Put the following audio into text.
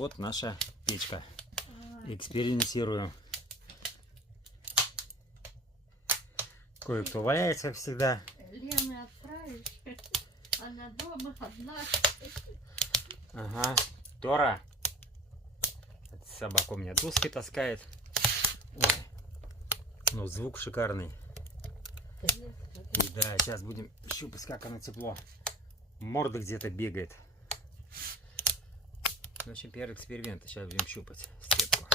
вот наша печка. Экспериментируем. Кое-кто валяется, как всегда. Лены отправишь, она дома одна. Ага. Тора. Собака у меня доски таскает. Ой. Ну, звук шикарный. И да, сейчас будем щупать, как оно тепло. Морда где-то бегает. В общем, первый эксперимент. Сейчас будем щупать степку.